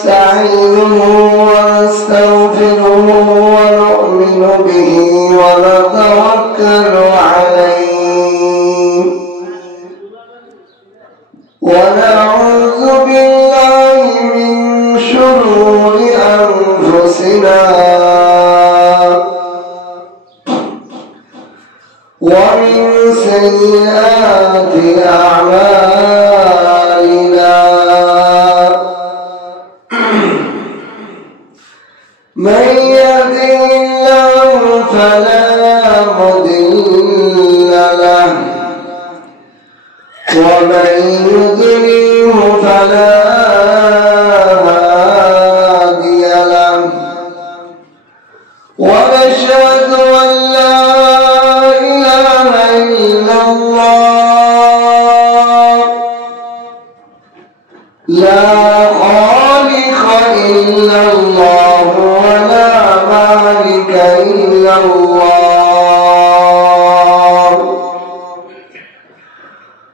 ونستعينه ونستغفره ونؤمن به ونتوكل عليه ونعوذ بالله من شرور أنفسنا ومن سيئات أعمالنا من يهده الله فلا مضل له ومن يضلله فلا هادي له ونشهد أن لا إله إلا الله لا خالق إلا الله ولا مالك إلا الله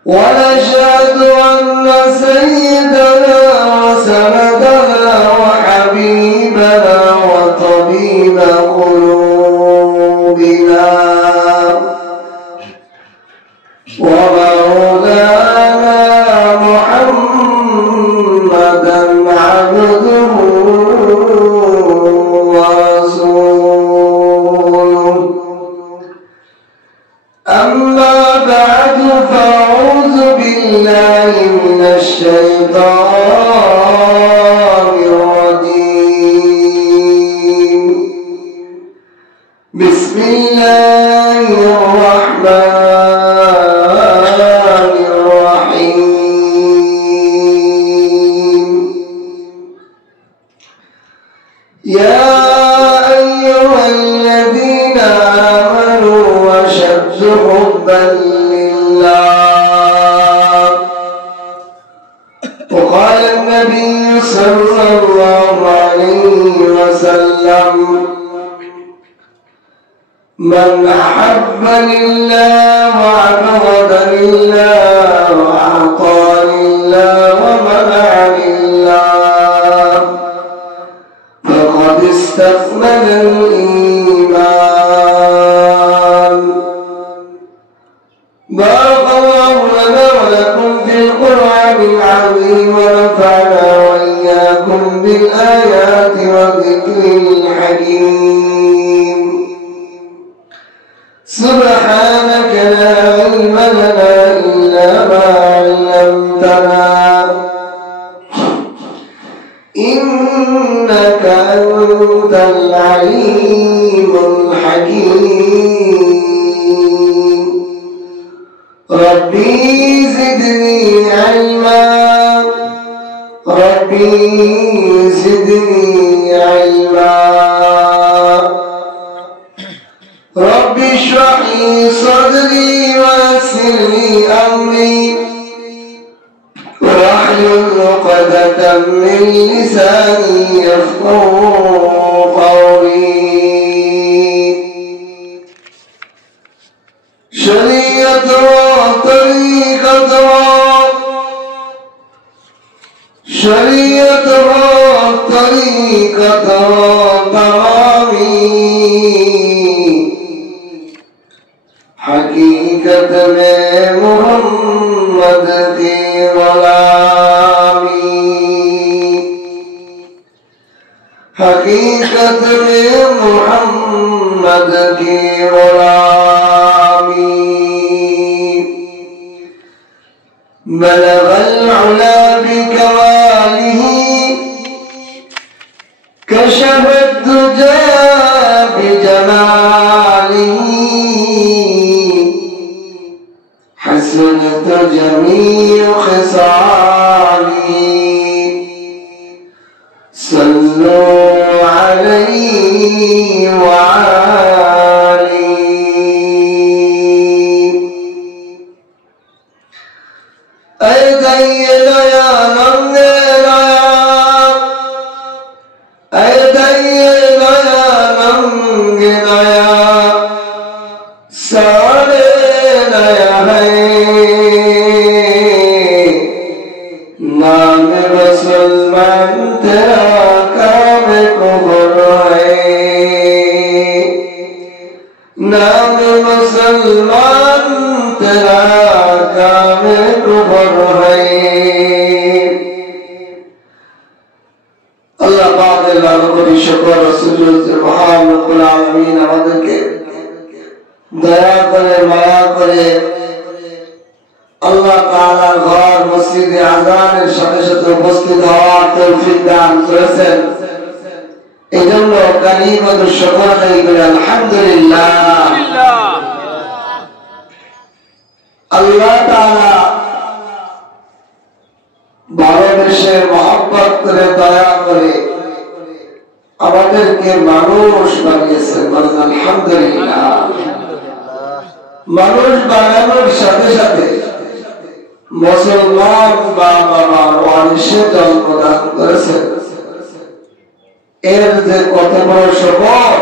ونشهد أن سيدنا وسندنا وحبيبنا وطبيب قلوبنا ومولانا محمدا عبده ورسوله أما بعد فأعوذ بالله من الشيطان الرجيم بسم الله الرحمن الرحيم يا أيها الذين آمنوا واشد حبا لله وقال النبي صلى الله عليه وسلم من أحب لله وأبغض لله وأعطى لله ومنع لله فقد استكمل الإيمان. بارك الله لنا ولكم في القرآن العظيم ونفعنا وإياكم بالآيات والذكر الحكيم. سبحانك لا علم لنا إلا ما علمتنا إنك أنت العليم الحكيم. ربي زدني علما ربي زدني علما رب اشرح لي صدري ويسر لي أمري واحلل عقدة من لساني يفقهوا قولي. شريعة طريقة حقیقت میں محمد کی غلامی حقیقت میں محمد کی غلامی بلغ العلا بكماله كشف الدجى بجماله حسنت جميع خصاله صلوا عليه وآله. اے دیا یا نم لایا اے دیا نم گلایا سارے نیا ہے نام مسلمان تیرا দরবারে লাখো কোটি শুকর ও সুজুদ যে মহান রব্বুল আলামিন আমাদেরকে দয়া করে মায়া করে আল্লাহ তাআলার ঘর মসজিদে আযানের সাথে সাথে উপস্থিত হওয়ার তৌফিক দান করেছেন। এজন্য কালিমাত শুকর আদায় করে আলহামদুলিল্লাহ। আল্লাহ তাআলা ভালোবেসে মহব্বত করে দয়া করে আমাদেরকে মানুষ বানিয়েছেন, বলেন আলহামদুলিল্লাহ। মানুষ বানানোর সাথে সাথে মুসলমান বাবার ওয়ারিসে জন্মদান করেছেন। এর যে কত বড় সফর,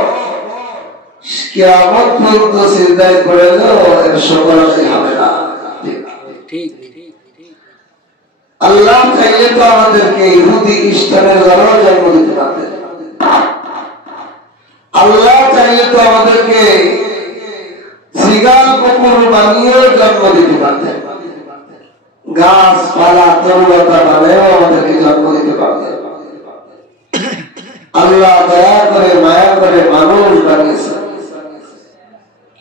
কিয়ামত পর্যন্ত সিজদায় পড়ে গেল এর সফর হবে না। ঠিক আল্লাহ চাইলে তো আমাদেরকে ইহুদি খ্রিস্টানের ঘরেও জন্ম দিতে পারতেন। আল্লাহ চাইলে তো আমাদেরকে সিগাল কুকুর বানিয়েও জন্ম দিতে পারতেন, গাছপালা তরুলতা বানিয়েও আমাদেরকে জন্ম দিতে পারতেন। আল্লাহ দয়া করে মায়া করে মানুষ বানিয়েছেন।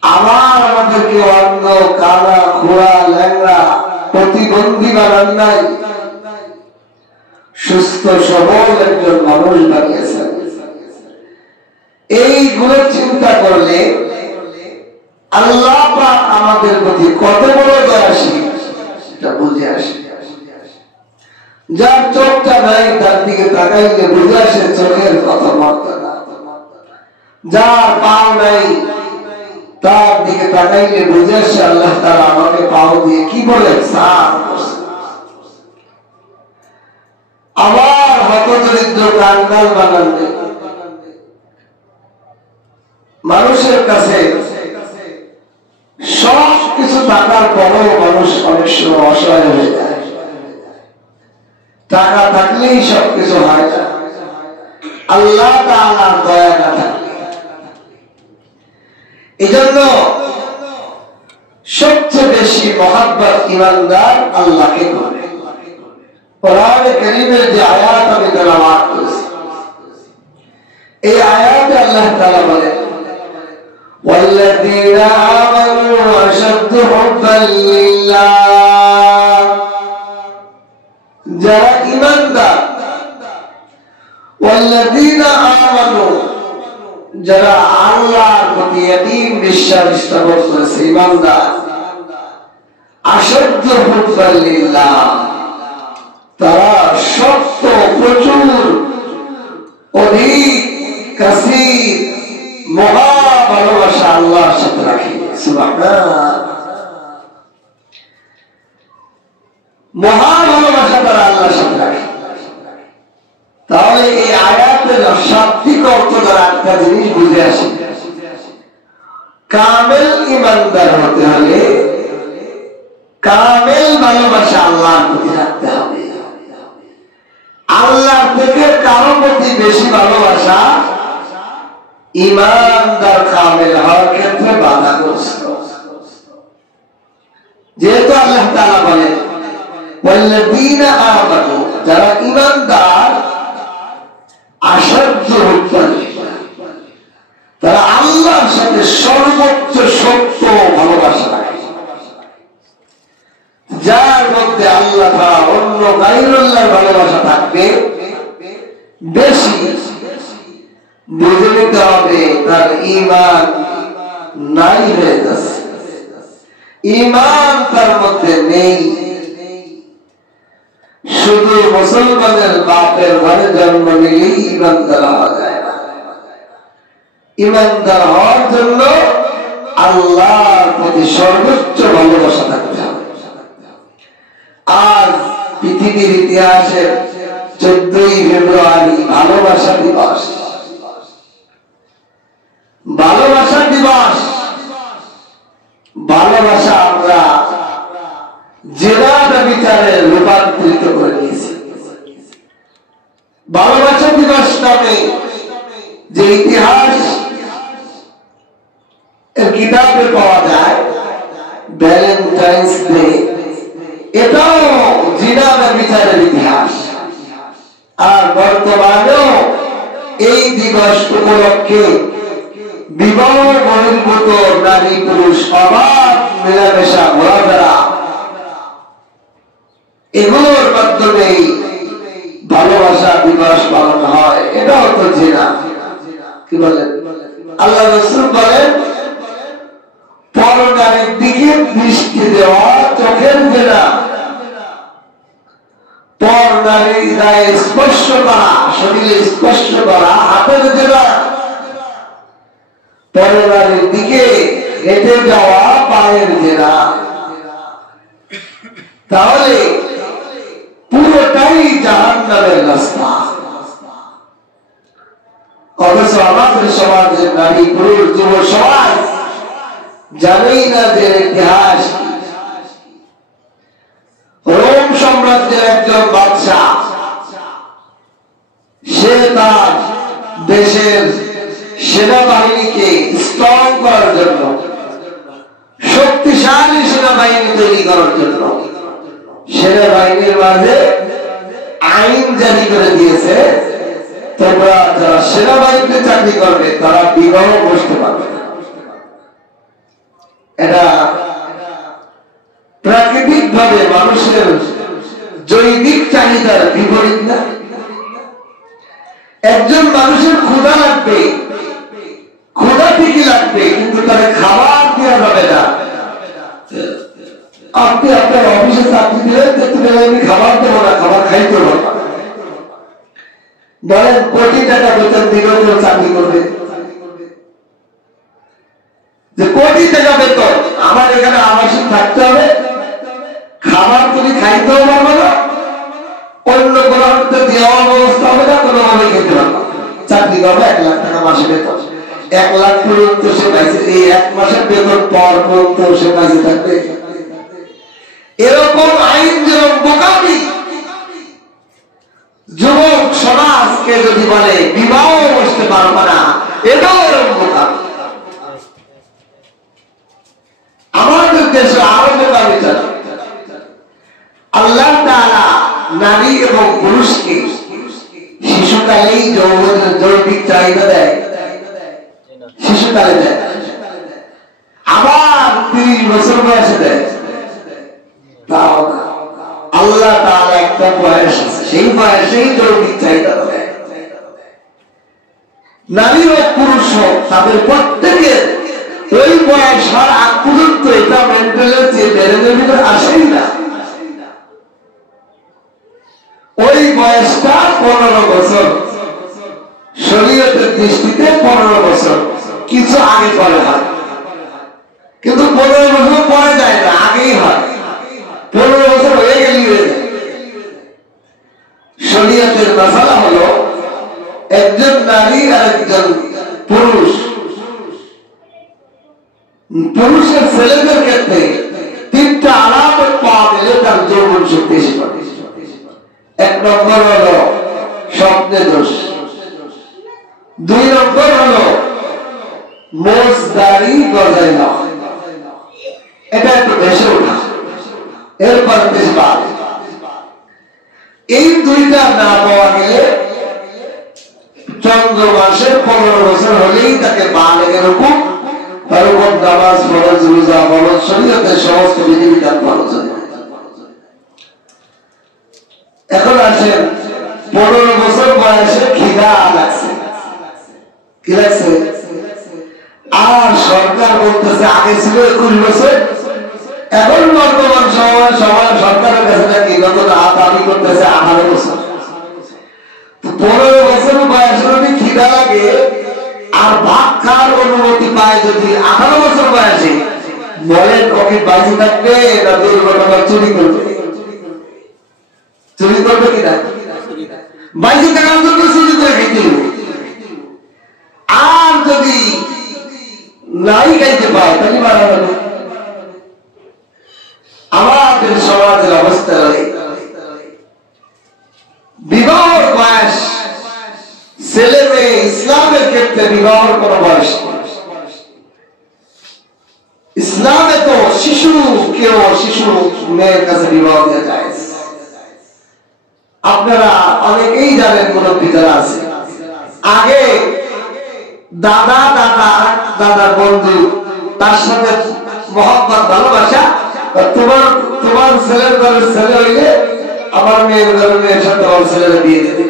আবার আমাদেরকে অন্ধ কালা খোড়া ল্যাংড়া প্রতিবন্ধী বানান নাই, সুস্থ সবল একজন মানুষ বানিয়েছেন। এইগুলো চিন্তা করলে আল্লাহ পাক আমাদের প্রতি কত বড় দয়াশীল এটা বুঝে আসে। যার চোখটা নাই তার দিকে তাকাইলে বুঝে আসে চোখের কত মর্যাদা। যার পাও নাই তার দিকে তাকাইলে বুঝে আসে আল্লাহ তাআলা আমাকে পাও দিয়ে কি বলে সার। আবার হতদরিদ্র কাঙ্গাল বানান মানুষের কাছে সব কিছু থাকার পরেও মানুষ অনেক সময় অসহায় হয়ে যায়। টাকা থাকলেই সবকিছু হয় না, আল্লাহ তাআলার দয়া না থাকলে। এজন্য সবচেয়ে বেশি মহব্বত ইমানদার আল্লাহকে করে। কোরআনে কারীমের যে আয়াত আমি তেলাওয়াত করেছি, এই আয়াতে আল্লাহ তাআলা বলেন والذين آمنوا أشد حبا لله, যারা ঈমানদার, والذين آمنوا যারা আল্লাহর প্রতি ইয়াকিন বিশ্বাস স্থাপন করেছে, ঈমানদার, আশাদ্দ হুব্বা লিল্লাহ, তারা সত্য প্রচুর অধিক কাসীর মহা ভালোবাসা আল্লাহর সাথে রাখে। সুবহানাল্লাহ, মহা ভালোবাসা তারা আল্লাহর সাথে রাখে। তাহলে এই আয়াতের শাব্দিক অর্থ দ্বারা একটা জিনিস বুঝে আসে, কামেল ইমানদার হতে হলে কামেল ভালোবাসা আল্লাহর প্রতি রাখতে হবে। আল্লাহর থেকে কারো প্রতি বেশি ভালোবাসা ইমানদার কামেল হওয়ার ক্ষেত্রে বাধাগ্রস্ত। যেহেতু আল্লাহ তাআলা বলেন ওয়াল্লাযীনা আমানু, যারা ইমানদার, আশাদ্দ হুব্বান লিল্লাহ, তারা আল্লাহর সাথে সর্বোচ্চ সত্য ভালোবাসা রাখে। যার মধ্যে আল্লাহ ছাড়া অন্য গায়রুল্লাহর ভালোবাসা থাকবে বেশি, বুঝে নিতে হবে তার ঈমান নাই হয়ে যাচ্ছে, ঈমান তার মধ্যে নেই। শুধু মুসলমানের বাপের ঘরে জন্ম নিলেই ঈমানদার হওয়া যায় না। ঈমানদার হওয়ার জন্য আল্লাহর প্রতি সর্বোচ্চ ভালোবাসা থাকতে হবে। আর পৃথিবীর ইতিহাসের 14ই ফেব্রুয়ারি ভালোবাসা দিবস। ভালোবাসা দিবস, ভালোবাসা আমরা জেনার বিচারে রূপান্তরিত করে নিয়েছি। ভালোবাসা দিবস নামে যে ইতিহাস এর কিতাবে পাওয়া যায়, ভ্যালেন্টাইন্স ডে, এটাও জিনা বিচারের ইতিহাস। আর বর্তমানেও এই দিবস উপলক্ষে বিবাহ বহির্ভূত নারী পুরুষ অবাধ মেলামেশা ঘোরাফেরা এগুলোর মাধ্যমে ভালোবাসা দিবস পালন হয়। এটাও তো জিনা। কি বলেন? আল্লাহ রাসূল বলেন পর নারীর দিকে দৃষ্টি দেওয়া চোখের জিনা, পর নারীর গায়ে স্পর্শ করা, শরীরে স্পর্শ করা হাতের জিনা, পর নারীর দিকে হেঁটে যাওয়া পায়ের জিনা। তাহলে পুরোটাই জাহান্নামের রাস্তা। অথচ আমাদের সমাজের নারী পুরুষ যুব সমাজ জানেই না যে ইতিহাস। রোম সাম্রাজ্যের একজন বাদশা, সে তার দেশের সেনাবাহিনীকে স্ট্রং করার জন্য, শক্তিশালী সেনাবাহিনী তৈরি করার জন্য সেনাবাহিনীর মাঝে আইন জারি করে দিয়েছে, তোমরা যারা সেনাবাহিনীতে চাকরি করবে তারা বিবাহ বসতে পারবে। এটা প্রাকৃতিক ভাবে মানুষের জৈবিক চাহিদার বিপরীত না? একজন মানুষের ক্ষুধা লাগবে, ক্ষুধা ঠিকই লাগবে, কিন্তু তাকে খাবার দেওয়া যাবে না। আপনি আপনার অফিসে চাকরি দিলেন, আমি খাবার দেবো না, খাবার খাইতে হবে। বলেন কোটি টাকা বেতন দিলেও কেউ চাকরি করবে? যে কোটি টাকা বেতন, আমার এখানে আবাসিক থাকতে হবে, খাবার তুমি খাইতেও পারবে না, অন্য কোনো দেওয়ার ব্যবস্থা হবে না, কোনোভাবে খেতে পারবে না। চাকরি করবে 1 লাখ টাকা মাসে বেতন, 1 লাখ পর্যন্ত সে পাইছে, এই 1 মাসের বেতন পর পর্যন্ত সে পাইছে থাকবে। এরকম আইন যেরকম বোকামি, যুবক সমাজকে যদি বলে বিবাহ বসতে পারবো না, এটাও এরকম বোকামি। আমাদের দেশে আরো বোকামি চলে। আল্লাহ তাআলা নারী এবং পুরুষকে শিশুকালেই যৌবনের জৈবিক চাহিদা দেয়, শিশুকালে দেয়, আবার 30 বছর বয়সে দেয়। তাও আল্লাহ তাআলা একটা বয়স আছে, সেই বয়সেই জৈবিক চাহিদা দেয়। নারী হোক পুরুষ হোক, তাদের প্রত্যেকের ওই বয়স হওয়ার আগ পর্যন্ত এটা মেন্টালিটি ব্রেনের ভিতরে আসেই না। ওই বয়সটা 15 বছর, শরীয়তের দৃষ্টিতে 15 বছর, কিছু আগে পরে হয়, কিন্তু 15 বছর পরে যায় না, আগেই হয়। 15 বছর হয়ে গেলেই হয়ে যায়। শরীয়তের মাসালা হলো একজন নারী আর একজন পুরুষ, পুরুষের ছেলেদের ক্ষেত্রে 3টা আলামত পাওয়া গেলে তার যৌবন শক্তি এসে পড়ে। 1 নম্বর হলো স্বপ্নে দোষ, 2 নম্বর হলো মোজ দাড়ি গজায় না, এটা একটু বেশি ওঠা, এরপর বেশবাদ। এই 2টা না পাওয়া গেলে চন্দ্র মাসের 15 বছর হলেই তাকে বালেগের হুকুম, তারপর নামাজ ফরজ, রোজা ফরজ, শরীয়তের সমস্ত বিধিবিধান ফরজ। এখন আসেন 15 বছর বয়সে খিদা লাগছে, কি লাগছে? আর সরকার বলতেছে আগে ছিল 21 বছর, এখন বর্তমান সময় সরকারের কাছে নাকি কত দাবি করতেছে 18 বছর। 15 বছর বয়সে যদি খিদা লাগে আর ভাত খাওয়ার অনুমতি পায় যদি 18 বছর বয়সে, বলেন ওকে বাজি থাকবে না দুর্ঘটনা চুরি করবে? চুরি করবে কিনা? বাজি থাকার জন্য চুরি করে খেতে হবে। আর যদি নাই খাইতে পায় তাহলে মারা যাবে। আমাদের সমাজের অবস্থা বিবাহের বয়স, ছেলে মেয়ে ইসলামের ক্ষেত্রে বিবাহের কোন বয়স, ইসলামে তো শিশু মেয়ের কাছে বিবাহ দেওয়া যায়। আপনারা অনেকেই জানেন, মুরব্বী যারা আছে আগে দাদা দাদা দাদার বন্ধু, তার সাথে মহব্বত ভালোবাসা, তোমার তোমার ছেলের ঘরের ছেলে হইলে আমার মেয়ের ঘরের মেয়ের সাথে আমার ছেলেরা বিয়ে দিতে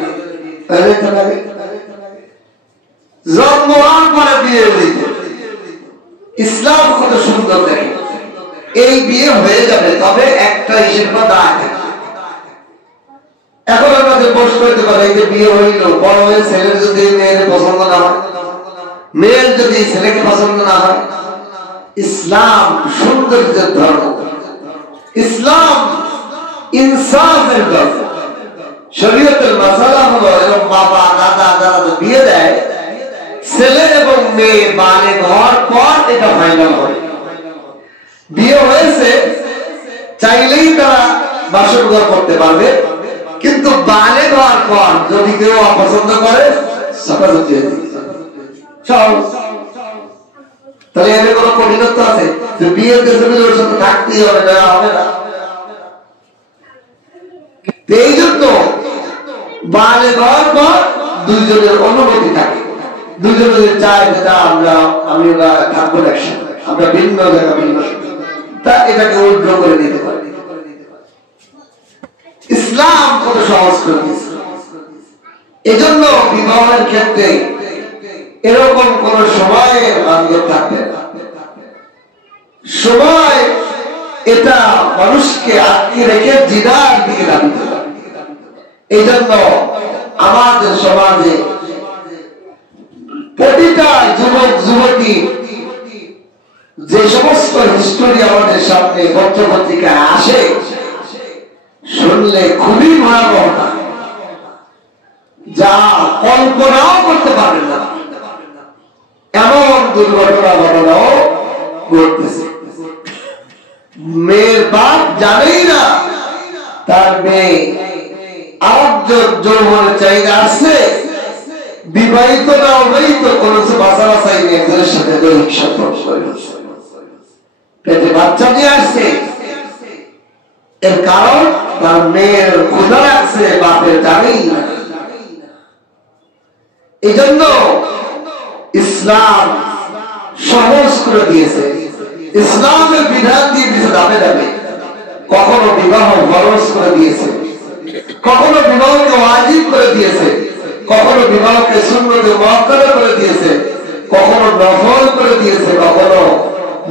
জন্ম হওয়ার পরে বিয়ে দিতে। ইসলাম কত সুন্দর দেখে। এই বিয়ে হয়ে যাবে, তবে একটা হিসেব দায় থাকে। এখন আমাদের প্রশ্ন হইতে পারে, এই যে বিয়ে হইল, বড় হয়ে ছেলের যদি মেয়ের পছন্দ না হয়, মেয়ের যদি ছেলেকে পছন্দ না হয়, ইসলাম সৌন্দর্যের ধর্ম, ইসলাম ইনসাফের ধর্ম। শরীয়তের মাসালা হলো, এবং বাবা দাদা দাদা বিয়ে দেয়, ছেলে এবং মেয়ে বালেগ হওয়ার পর এটা ফাইনাল হয়। বিয়ে হয়েছে চাইলেই তারা বাসর ঘর করতে পারবে, কিন্তু বালেগ হওয়ার পর যদি কেউ অপছন্দ করে তাহলে এর কোনো কঠিনত্ব আছে যে বিয়ের দেশে ওর সাথে থাকতেই হবে না, হবে না। এই জন্য বালেগ হওয়ার পর দুইজনের অনুমতি থাকে, দুইজন যদি চায় যে আমি থাকবো একসাথে, আমরা ভিন্ন জায়গা ভিন্ন, তা এটাকে উল্টো করে দিতে পারি। ইসলাম কত সহজ করে দিয়েছে। এজন্য বিবাহের ক্ষেত্রে এরকম কোন সময়ের বান্ধব থাকবে না। সময় এটা মানুষকে আটকে রেখে জিনার দিকে দাবিত। এই জন্য আমাদের সমাজে প্রতিটা যুবক যুবতী যে সমস্ত হিস্টোরি আমাদের সামনে পত্রপত্রিকায় আসে, শুনলে খুবই ভয়াবহ, যা কল্পনাও করতে পারবেন না এমন দুর্ঘটনা ঘটনাও ঘটতেছে। মেয়ের বাপ জানেই না তার মেয়ে আরেকজন যৌবনের চাহিদা আছে, বিবাহিত না অবিবাহিত কোন বাসা বাসাই একজনের সাথে দৈহিক সম্পর্ক পেটে বাচ্চা নিয়ে আসছে। এর কারণ তার মেয়ের ক্ষুধা লাগছে, বাপের জানেই না। এই জন্য ইসলাম সহজ করে দিয়েছে, ইসলামের বিধান দিয়ে দিয়েছে ধাপে ধাপে। কখনো বিবাহ ফরজ করে দিয়েছে, কখনো বিবাহকে ওয়াজিব করে দিয়েছে, কখনো বিবাহকে সুন্নতে মুআক্কাদা করে দিয়েছে, কখনো নফল করে দিয়েছে, কখনো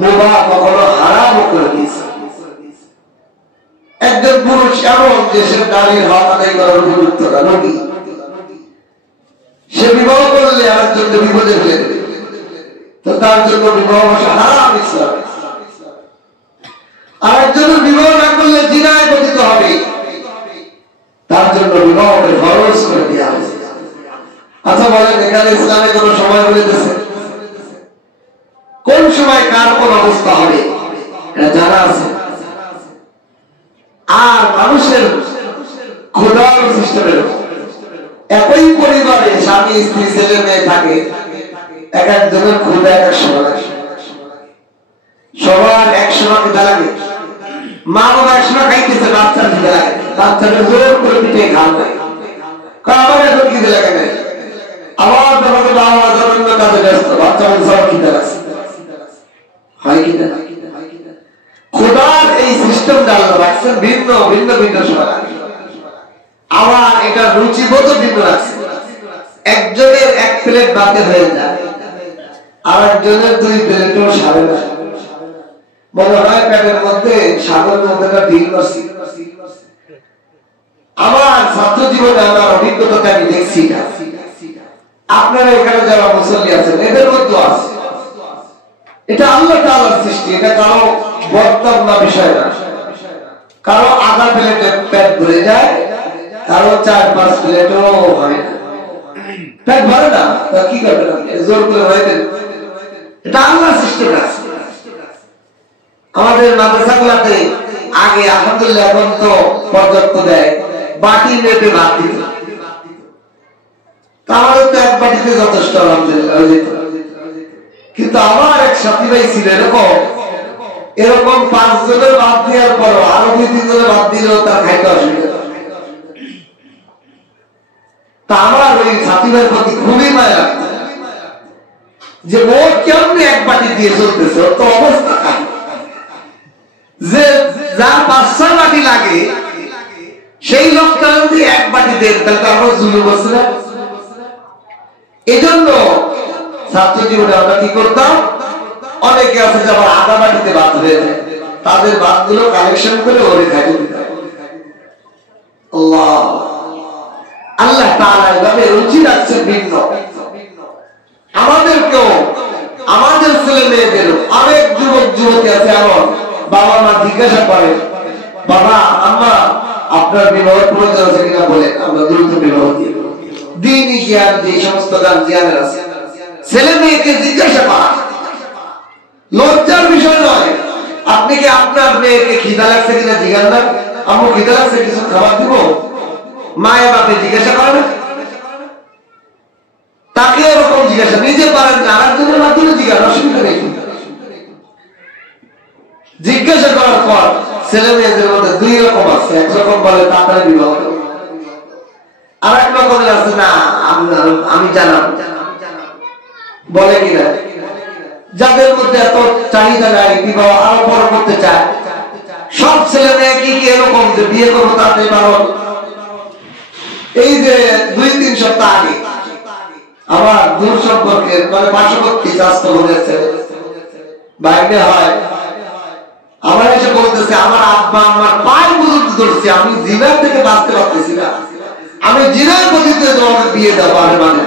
মুবাহ, কখনো হারাম করে দিয়েছে। একজন পুরুষ এমন দেশের নারীর হক আদায় করার উপযুক্ত না, নবী, সে বিবাহ করলে আরেকজনকে বিপদে ফেলে দেবে, তো তার জন্য বিবাহ হারাম ইসলাম। আরেকজনের বিবাহ না করলে জিনায় পতিত হবে, তার জন্য বিবাহকে ফরজ করে দেওয়া হয়েছে। আচ্ছা বলেন, এখানে ইসলামে কোন সময় বলে দিয়েছে? কোন সময় কার কোন অবস্থা হবে এটা জানা আছে? আর মানুষের খোদার সিস্টেমের একই পরিবারে স্বামী স্ত্রী ছেলে মেয়ে থাকে, এক একজনের খোদা এক এক সময় লাগে, সবার এক সময় খেতে লাগে। মা বাবা এক সময় খাইতেছে, বাচ্চার খেতে লাগে, বাচ্চাটা জোর করে পিঠে খাওয়া যায়, আবার এখন খেতে লাগে না, আবার তোমাকে বাবা মা অন্য কাজে ব্যস্ত, বাচ্চা সব খেতে লাগছে, হয় কিনা? খোদার এই সিস্টেমটা আল্লাহ রাখছেন ভিন্ন ভিন্ন ভিন্ন সময় লাগে। আবার এটা রুচিবোধ ভিন্ন রাখছে। একজনের এক প্লেট বাতে হয়ে যায়, আর একজনের দুই প্লেটও সারে না, মনে হয় পেটের মধ্যে সাগরের মধ্যে ঢিল বসে। আমার ছাত্র জীবনে আমার অভিজ্ঞতাতে আমি দেখছি, আপনারা এখানে যারা মুসল্লি আছেন এদের মধ্যে আছে, এটা আল্লাহ তাআলার সৃষ্টি, এটা কারো বর্তমান বিষয় না। কারো আধা প্লেটে পেট ভরে যায়, কারো 4-5 প্লেটও হয় না, পেট ভরে না, তা কি করবেন আপনি? জোর করে হয়ে দেন, এটা আল্লাহর সিস্টেম আছে। আমাদের মাদ্রাসাগুলোতে আগে আলহামদুলিল্লাহ এখন তো পর্যাপ্ত দেয়, বাটি মেপে ভাত দিত, আমাদের তো এক বাটিতে যথেষ্ট আলহামদুলিল্লাহ হয়ে যেত। কিন্তু আমার এক সাথী ভাই ছিল এরকম 5 জনের বাদ দেওয়ার পর আরো 2-3 জনের বাদ দিলেও তার খাইতে অসুবিধা। তা আমার ওই ছাত্রীদের প্রতি খুবই মায়া লাগতো যে ও কেমনি এক বাটি দিয়ে চলতেছে, ওর তো অবস্থা যে যার 5-6 বাটি লাগে সেই লোকটা যদি এক বাটি দেন তাহলে তো আমরা জুলুম আছে না। এই জন্য ছাত্র জীবনে আমরা কি করতাম, অনেকে আছে যে আবার আধা বাটিতে ভাত হয়ে যায়, তাদের ভাতগুলো কালেকশন করে ওরে খাইতে দিতাম। আল্লাহ আল্লাহ তাআলা এভাবে রুচি রাখছেন ভিন্ন। আমাদেরকেও আমাদের ছেলে মেয়েদের অনেক যুবক যুবতী আছে এমন বাবা মা জিজ্ঞাসা করে, বাবা আম্মা আপনার বিবাহের প্রয়োজন আছে কিনা বলে আমরা দ্রুত বিবাহ দিই। দিনই জ্ঞান যে সমস্ত জ্ঞানের আছে ছেলে মেয়েকে জিজ্ঞাসা করা লজ্জার বিষয় নয়। আপনি কি আপনার মেয়েকে খিদা লাগছে কিনা জিজ্ঞাসা না, আম্মু খিদা লাগছে কিছু খাবার দিব, মায়ের বাপে জিজ্ঞাসা করে না, তাকে এরকম জিজ্ঞাসা নিজে পারেন না আরেকজনের মাধ্যমে জিজ্ঞাসা, অসুবিধা নেই। জিজ্ঞাসা করার পর ছেলে মেয়েদের মধ্যে 2 রকম আছে, একরকম বলে তাড়াতাড়ি বিবাহ, আর এক রকমের আছে না আমি জানাব বলে কিনা। যাদের মধ্যে এত চাহিদা নাই, বিবাহ আরো বড় করতে চায়, সব ছেলে মেয়ে কি এরকম যে বিয়ে করবো তাড়াতাড়ি পারো। এই যে 2-3 সপ্তাহ আগে আমার দূর সম্পর্কে মানে পার্শ্ববর্তী চাষটা বলেছে বাইরে হয়, আমার এসে বলতেছে আমার আব্বা আমার পায়ে পর্যন্ত ধরছে, আমি জিনার থেকে বাঁচতে পারতেছি না, আমি জিনার পদ্ধতিতে তোমাকে বিয়ে দেবো। আর মানে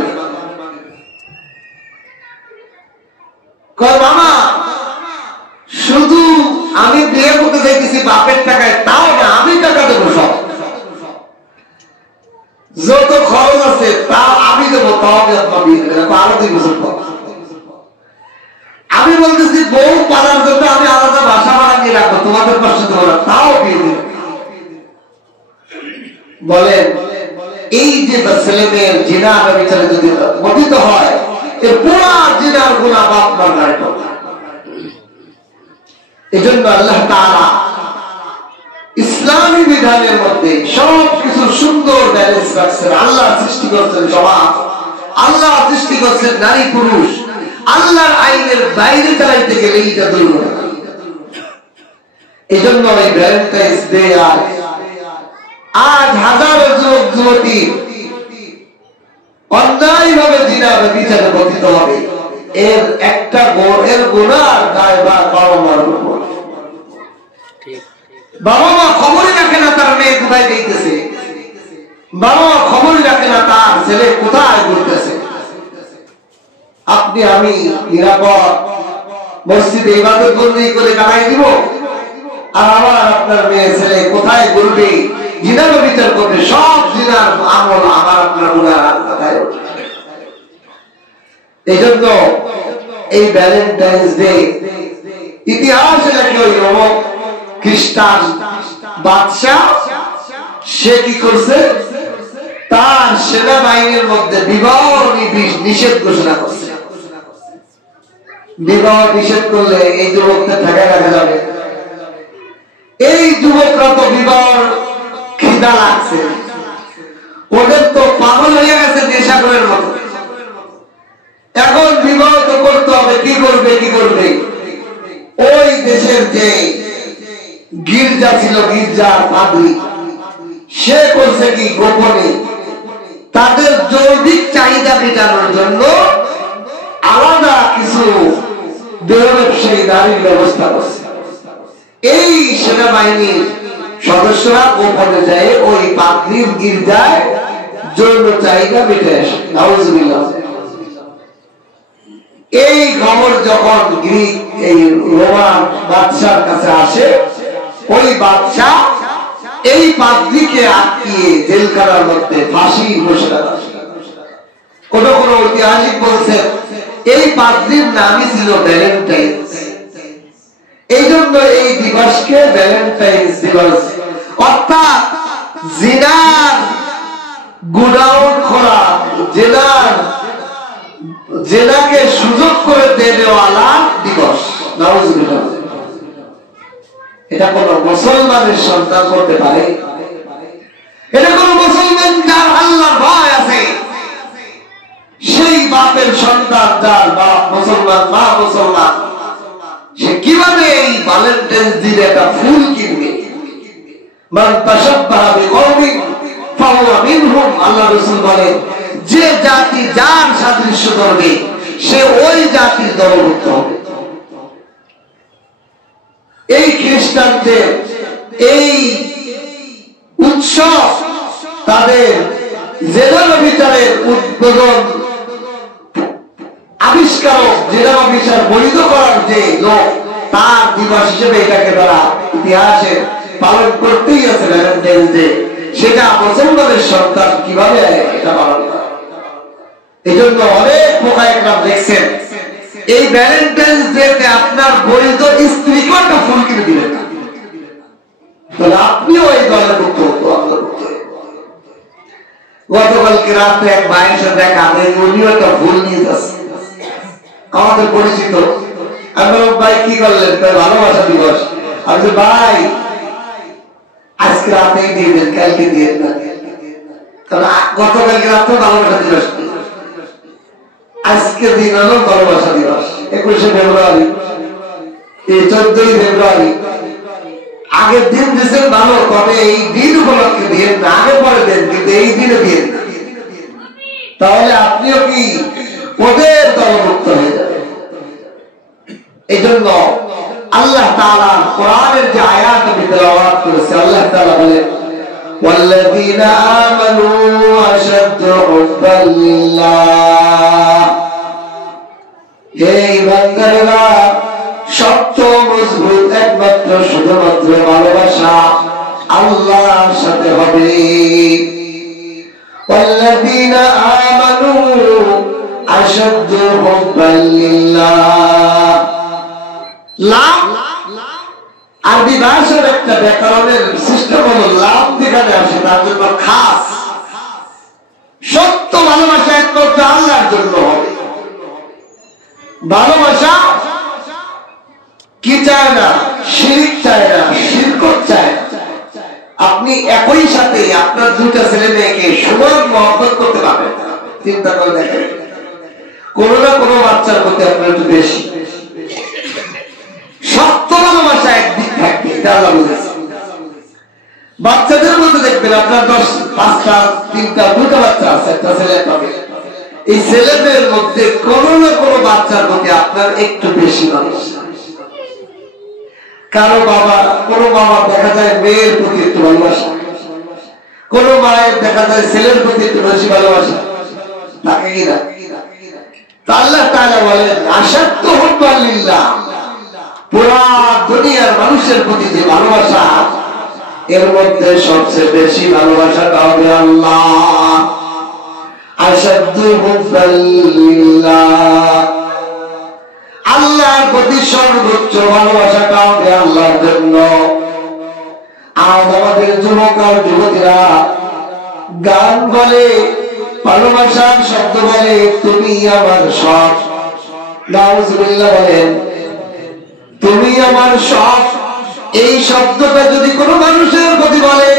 মামা শুধু আমি বিয়ে করতে চাইতেছি বাপের টাকায়, তাও না আমি টাকা দেবো, সব যত খরচ আছে তা আমি দেবো, তাও আমি আপনার বিয়ে দেবো আরো 2 বছর পর। আমি বলতেছি বউ পালার জন্য আমি আলাদা বাসা ভাড়া নিয়ে রাখবো, তোমাদের পাশে দেবো না, তাও বিয়ে দেবো। বলেন এই যে ছেলে মেয়ের জিনা বিচারে যদি গঠিত হয়, এর পুরা জিনার গুণা বাপ মার গায়ে পড়ে। এই জন্য আল্লাহ তাআলা ইসলামী বিধানের মধ্যে সবকিছু সুন্দর ব্যালেন্স রাখছেন। আল্লাহ সৃষ্টি করছেন সমাজ, আল্লাহ সৃষ্টি করছেন নারী পুরুষ, আল্লাহর আইনের বাইরে চালাইতে গেলে এটা দুর্ঘটনা। এই জন্য এই ভ্যালেন্টাইন্স ডে আজ হাজারো যুবক যুবতী অন্যায় ভাবে জিনার বিচারে গঠিত হবে, এর একটা এর গুনার দায়ভার বাবা মার উপর। বাবা মা খবরই রাখে না তার মেয়ে কোথায় দেখতেছে, বাবা মা খবরই রাখে না তার ছেলে কোথায় ঘুরতেছে। আপনি আমি নিরাপদ মসজিদে ইবাদত বন্দেগী করে কাটাই দিব, আর আবার আপনার মেয়ে ছেলে কোথায় ঘুরবে, জিনার বিচার করবে, সব জিনার আমল আমার আপনার গুনার কথায়। এই জন্য এই ভ্যালেন্টাইন্স ডে ইতিহাসে নাকি ওই রোমক খ্রিস্টান বাদশা সে কি করছে, তার সেনাবাহিনীর মধ্যে বিবাহ নিষেধ ঘোষণা করছে। বিবাহ নিষেধ করলে এই যুবকদের ঢাকায় রাখা যাবে। এই যুবকরা তো বিবাহ খিদা লাগছে, ওদের তো পাগল হয়ে গেছে নেশাখোরের মতো। এখন বিবাহ তো করতে হবে, কি করবে ওই দেশের যে গির্জা ছিল, গির্জার পাদ্রী সে করছে কি গোপনে তাদের জৈবিক চাহিদা মেটানোর জন্য আলাদা কিছু ব্যবসায়ী নারীর ব্যবস্থা করছে। এই সেনাবাহিনীর সদস্যরা গোপনে যায় ওই পাদ্রীর গির্জায় যৌন চাহিদা মেটে আসে। নাউজুবিল্লাহ। এই খবর যখন গ্রিক এই রোমান বাদশার কাছে আসে, ওই বাদশা এই পাদ্রীকে আটকিয়ে জেলখানার মধ্যে ফাঁসি ঘোষণা করে। কোন ঐতিহাসিক বলছেন এই পাদ্রীর নামই ছিল ভ্যালেন্টাইন্স। এই জন্য এই দিবসকে ভ্যালেন্টাইন্স দিবস, অর্থাৎ জিনার গুনাহ করা, জেনাকে সুযোগ করে দেওয়ালা দিবস। নাউজুবিল্লাহ। এটা কোন মুসলমানের সন্তান করতে পারে? এটা কোন মুসলমান যার আল্লাহর ভয় আছে মুসলমান মা মুসলমান, সে কিভাবে এই ভ্যালেন্টাইন্স ডে একটা ফুল কিনবে? মান তাশাব্বাহা বিকওমিন ফাহুয়া মিনহুম, আল্লাহ রাসূল বলেন, যে জাতি যার সাদৃশ্য করবে সে ওই জাতির দলভুক্ত হবে। এই খ্রিস্টানদের এই উৎসব, তাদের জেনারেল বিচারের উদ্বোধন আবিষ্কারক, জেনারেল বিচার বৈধ করার যে লোক, তার দিবস হিসেবে এটাকে তারা ইতিহাসে পালন করতেই আছে ভ্যালেন্টাইন্স ডে। সেটা মুসলমানের সন্তান কিভাবে এটা পালন করে? এই জন্য অনেক পোকায়করাম দেখছেন এই ভ্যালেন্টাইন্স ডে তে আপনার বৈধ স্ত্রীকে একটা ফুল কিনে দিলেন, তাহলে আপনিও এই দলের ভুক্ত অন্তর্ভুক্ত। গতকালকে রাতে এক ভাইয়ের সাথে দেখা, উনিও একটা ফুল নিয়ে যাচ্ছে, আমাদের পরিচিত। আমরা ভাই কি করলেন? ভালোবাসা দিবস। আমি ভাই আজকে রাতেই দিয়ে দেন, কালকে দিয়ে না, কারণ গতকালকে রাতে ভালোবাসা দিবস, আজকে দিন হলো ভালোবাসা দিবস 21শে ফেব্রুয়ারি, এই 14ই ফেব্রুয়ারি। আগের দিন দিচ্ছেন ভালো, তবে এই দিন উপলক্ষে দিয়ে না, আগে পরে দেন, কিন্তু এই দিনে দিয়ে না, তাহলে আপনিও কি ওদের দলভুক্ত হয়ে যাবেন। এই জন্য আল্লাহ তাআলা কোরআনের যে আয়াত তেলাওয়াত করেছে, আল্লাহ তাআলা বলেন, ওয়াল্লাযীনা আমানু আশাদ্দু হুব্বান লিল্লাহ, হে ঈমানদারেরা, সবচেয়ে মজবুত একমাত্র শুধুমাত্র ভালোবাসা আল্লাহর সাথে হবে। ওয়াল্লাযীনা আমানু আশাদ্দু হুব্বান লিল্লাহ, লাম আরবি ভাষার একটা ব্যাকরণের সিস্টেম হলো লাম যেখানে আসে তার জন্য খাস। সত্য ভালোবাসা একমাত্র আল্লাহর জন্য হবে। ভালোবাসা কি চায় না? শিরক চায় না, শিরক চায় না। আপনি একই সাথে আপনার দুইটা ছেলে মেয়েকে সমান মহব্বত করতে পারবেন না। চিন্তা করে দেখেন, কোনো না কোনো বাচ্চার প্রতি আপনার একটু বেশি সত্য ভালোবাসা একদিক থাকবে, এটা আল্লাহ বলেছে। বাচ্চাদের মধ্যে দেখবেন আপনার 10, 5টা, 3টা, 2টা বাচ্চা আছে, একটা ছেলে একটা মেয়ে। এই ছেলেদের মধ্যে কোনো না কোনো বাচ্চার প্রতি আপনার একটু বেশি ভালোবাসা। কারো বাবা, কোনো বাবা দেখা যায় মেয়ের প্রতি একটু ভালোবাসা, কোনো মায়ের দেখা যায় ছেলের প্রতি একটু বেশি ভালোবাসা থাকে কিনা? আল্লাহ তাআলা বলেন, আশাদ্দু হুব্বান লিল্লাহ, পুরা দুনিয়ার মানুষের প্রতি যে ভালোবাসা, এর মধ্যে সবচেয়ে বেশি ভালোবাসাটা হবে আল্লাহ। আশাদ্দু হুব্বান লিল্লাহ, আল্লাহর প্রতি সর্বোচ্চ ভালোবাসাটা হবে আল্লাহর জন্য। আজ আমাদের যুবক আর যুবতীরা গান বলে, ভালোবাসার শব্দ বলে, তুমি আমার সব। নাউজুবিল্লাহ বলেন, তুমি আমার সব। এই শব্দটা যদি কোনো মানুষের প্রতি বলে,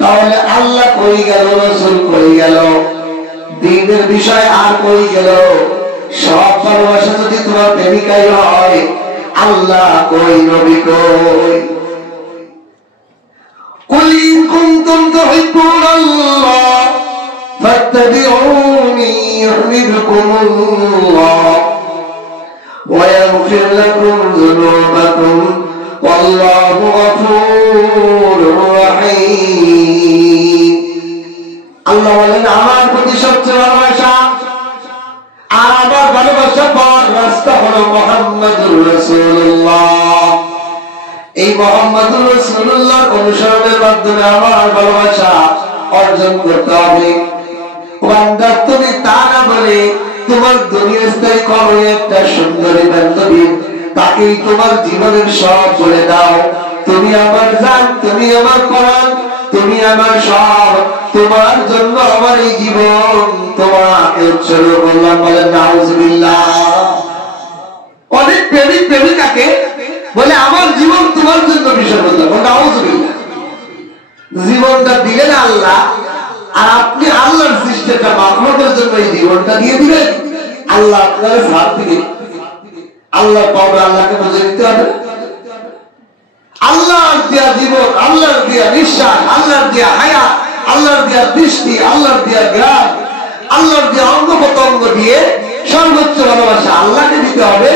তাহলে আল্লাহ কই গেল, রাসূল কই গেল, দ্বীনের বিষয় আর কই গেল? সব ভালোবাসা যদি তোমার প্রেমিকাই হয়, আল্লাহ কই, নবী কই? কুল ইন কুনতুম তুহিব্বুনাল্লাহ ফাত্তাবিউনি ইউহিব্বুকুমুল্লাহ ওয়া ইয়াগফির লাকুম যুনুবাকুম ওয়াল্লাহু গফুরুর রহিম। আল্লাহ বলেন, আমার প্রতি সবচেয়ে ভালোবাসা আর আমার ভালোবাসা পাওয়ার রাস্তা হলো মুহাম্মাদুর রাসূলুল্লাহ। এই মুহাম্মাদুর রাসূলুল্লাহর অনুসরণের মাধ্যমে আমার ভালোবাসা অর্জন করতে হবে। বান্দা, তুমি তা না বলে তোমার দুনিয়াস্থায়ী করো একটা সুন্দরী বান্ধবী, তাকেই তোমার জীবনের সব বলে দাও। তুমি আমার জান, তুমি আমার কোরআন, তুমি আমার সব, তোমার জন্য আমার এই জীবন, তোমাকে উৎসর্গ করলাম। বলেন নাউজুবিল্লাহ। অনেক প্রেমিক প্রেমিকাকে বলে আমার জীবন তোমার জন্য বিসর্গ করলাম। নাউজুবিল্লাহ। জীবনটা দিলেন আল্লাহ, আর আপনি আল্লাহর সৃষ্টিটা মাখলুকের জন্য এই জীবনটা দিয়ে দিলেন। আল্লাহ আপনার সাথ দিবেন। আল্লাহ পাওয়া আল্লাহকে বুঝে নিতে হবে। আল্লাহর দেয়া জীবন, আল্লাহর দেয়া নিঃশ্বাস, আল্লাহর দেয়া হায়াত, আল্লাহর দেয়া দৃষ্টি, আল্লাহর দেয়া জ্ঞান, আল্লাহর দেয়া অঙ্গ প্রত্যঙ্গ দিয়ে সর্বোচ্চ ভালোবাসা আল্লাহকে দিতে হবে।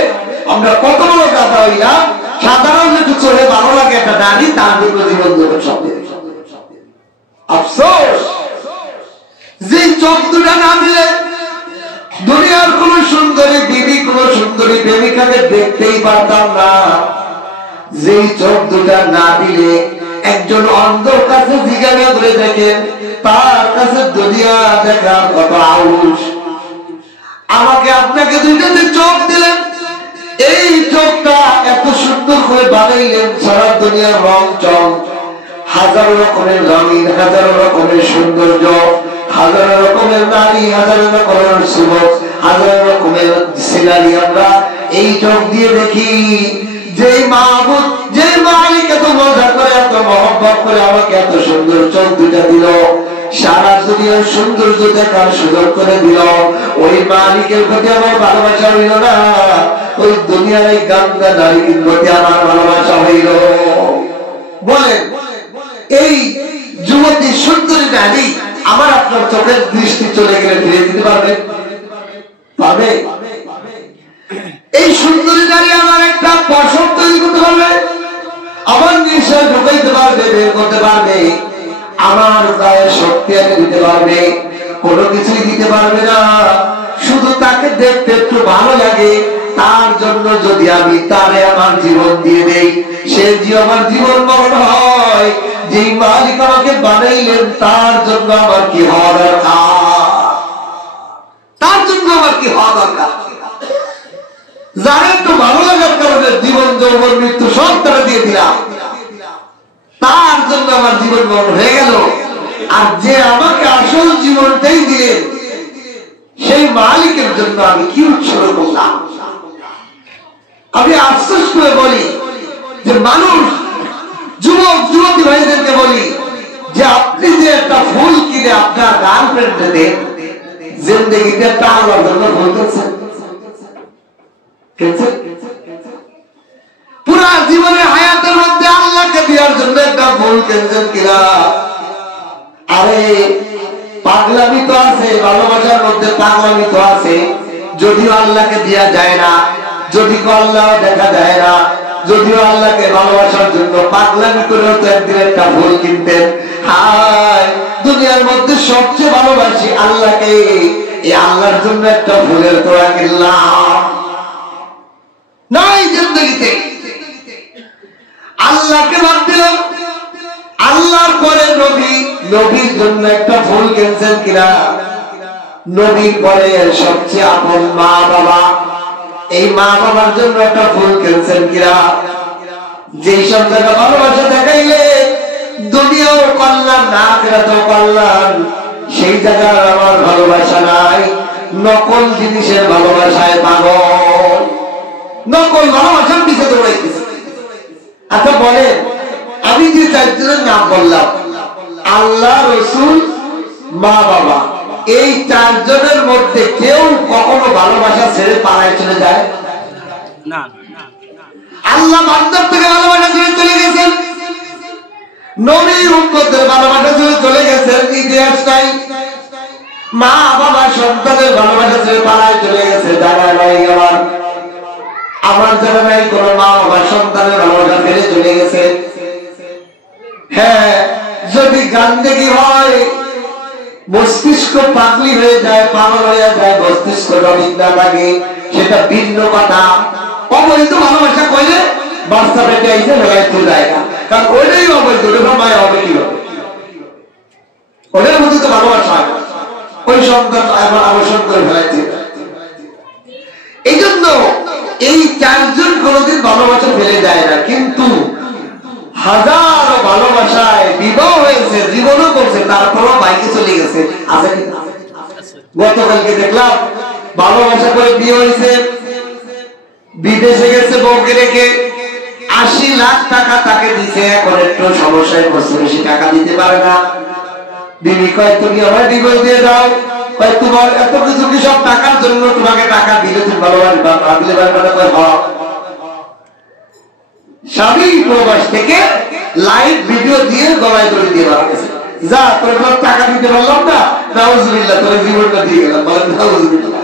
আমরা কত বড় কথা হইলা, সাধারণ একটু চোখে ভালো লাগে একটা নারী, তার জন্য জীবন দেবেন সব। আফসোস যে চোখ দুটা না দিলে দুনিয়ার কোন সুন্দরী বিবি, কোন সুন্দরী প্রেমিকাকে দেখতেই পারতাম না। যেই চোখ দুটা না দিলে একজন অন্ধর কাছে জিজ্ঞাসা করে দেখেন, তার কাছে দুনিয়া দেখার কত আউশ। আমাকে আপনাকে দুইটাতে চোখ দিলেন, এই চোখটা এত সুন্দর করে বানাইলেন, সারা দুনিয়ার রং চং, হাজারো রকমের রঙিন, হাজারো রকমের সৌন্দর্য, হাজারো রকমের নারী, হাজারো রকমের যুবক, হাজারো রকমের সিনারি আমরা এই চোখ দিয়ে দেখি। যে মাহবুব, যে মালিক এত মজা করে, এত মহব্বত করে আমাকে এত সুন্দর চোখ দুটা দিল, সারা দুনিয়ার সৌন্দর্য দেখার সুযোগ করে দিল, ওই মালিকের প্রতি আমার ভালোবাসা হইল না, ওই দুনিয়ার এই গান্দা নারীর প্রতি আমার ভালোবাসা হইল। বলেন এই যুবতী সুন্দরী নারী আমার আপনার চোখের দৃষ্টি চলে গেলে ফিরে দিতে পারবে? পারবে? এই সুন্দরী নারী আমার একটা পছন্দ তৈরি করতে পারবে, আমার নিঃশ্বাস ঢুকাইতে পারবে, বের করতে পারবে, আমার গায়ে শক্তি এনে দিতে পারবে? কোনো কিছুই দিতে পারবে না। শুধু তাকে দেখতে একটু ভালো লাগে, তার জন্য যদি আমি তারে আমার জীবন দিয়ে দেই, সে যে আমার জীবন মরণ হয়, যে মালিক আমাকে বানাইলেন তার জন্য আমার কি হওয়া দরকার? তার জন্য আমার কি হওয়া দরকার? যারা একটু ভালো লাগার কারণে জীবন, যৌবন, মৃত্যু সব তারা দিয়ে দিলাম, তার জন্য আমার জীবন মরণ হয়ে গেল। আর যে আমাকে আসল জীবনটাই দিলেন, সেই মালিকের জন্য আমি কি উৎসর্গ করলাম? আমি আফসোস করে বলি যে মানুষ, যুবক যুবতী ভাইদেরকে বলি যে আপনি যে একটা ফুল কিনে আপনার গার্লফ্রেন্ডে দেন, জিন্দেগিতে একটা আল্লাহর জন্য বলতেছেন, পুরা জীবনের হায়াতের মধ্যে আল্লাহকে দেওয়ার জন্য একটা ফুল কিনছেন কিনা? আরে পাগলামি তো আছে, ভালোবাসার মধ্যে পাগলামি তো আছে। যদিও আল্লাহকে দেওয়া যায় না, যদি আল্লাহ দেখা যায় না, যদিও আল্লাহকে ভালোবাসার জন্য পাগলামি করেও তো একদিন একটা ফুল কিনতেন। হায়, দুনিয়ার মধ্যে সবচেয়ে ভালোবাসি আল্লাহকে, এই আল্লাহর জন্য একটা ফুলের তোড়া কিনলাম নাই জিন্দগিতে। আল্লাহকে বাদ দিলাম, আল্লাহর পরে নবী, নবীর জন্য একটা ফুল কিনছেন কিনা? নবীর পরে সবচেয়ে আপন মা বাবা, এই মা বাবার জন্য একটা ফুল কিনছেন কিনা? যেই সব জায়গা ভালোবাসা দেখাইলে দুনিয়াও কল্যাণ, না আখিরাতেও কল্যাণ, সেই জায়গায় আমার ভালোবাসা নাই। নকল জিনিসের ভালোবাসায় পাগল, নকল ভালোবাসার পিছে দৌড়াইতেছে। আচ্ছা বলেন, আমি যে চারজনের নাম বললাম, আল্লাহ, রসুল, মা বাবা, এই চারজনের মধ্যে কেউ কখনো ভালোবাসা ছেড়ে পালায় চলে যায় না? আল্লাহ বান্দার থেকে ভালোবাসা ছেড়ে চলে গেছেন, নবী উম্মতের ভালোবাসা ছেড়ে চলে গেছেন, ইতিহাস নাই। মা বাবা সন্তানের ভালোবাসা ছেড়ে পালায় চলে গেছে, জানা নাই আমার জানা নাই কোন মা বাবা সন্তানের ভালোবাসা ছেড়ে চলে গেছে। হ্যাঁ, যদি গান্দেগি হয়, মস্তিষ্ক পাগলি হয়ে যায়, পাগল হয়ে যায়, মস্তিষ্ক রবিক না লাগে, সেটা ভিন্ন কথা। অবৈধ ভালোবাসা কইলে বাচ্চা পেটে আইসে বেড়াইতে যায় না, কারণ ওইটাই অবৈধ, ওটা মায়া হবে কি হবে? ওদের মধ্যে তো ভালোবাসা হয়, ওই সন্তান এখন আবশ্যক করে ফেলাইছে। এই জন্য এই চারজন কোনদিন ভালোবাসা ফেলে যায় না, কিন্তু হাজারো ভালোবাসায় বিবাহ হয়েছে, জীবনও করছে, তারপরও বাইকে চলে গেছে। আছে কি? গতকালকে দেখলাম ভালোবাসা করে বিয়ে হয়েছে, বিদেশে গেছে বউকে রেখে, 80 লাখ টাকা তাকে দিছে, এখন একটু সমস্যায় পড়ছে, বেশি টাকা দিতে পারে না। বিবি কয় তুমি আমার ডিভোর্স দিয়ে দাও, ভাই তোমার এত কিছু কি সব টাকার জন্য? তোমাকে টাকা দিলে তুমি ভালোবাসবা, না দিলে স্বামী প্রবাস থেকে লাইভ ভিডিও দিয়ে গলায় ধরে দিয়ে মারা গেছে। যা তোর টাকা দিতে পারলাম না, নাউজুবিল্লাহ, তোর জীবনটা দিয়ে গেলাম। বলেন নাউজুবিল্লাহ।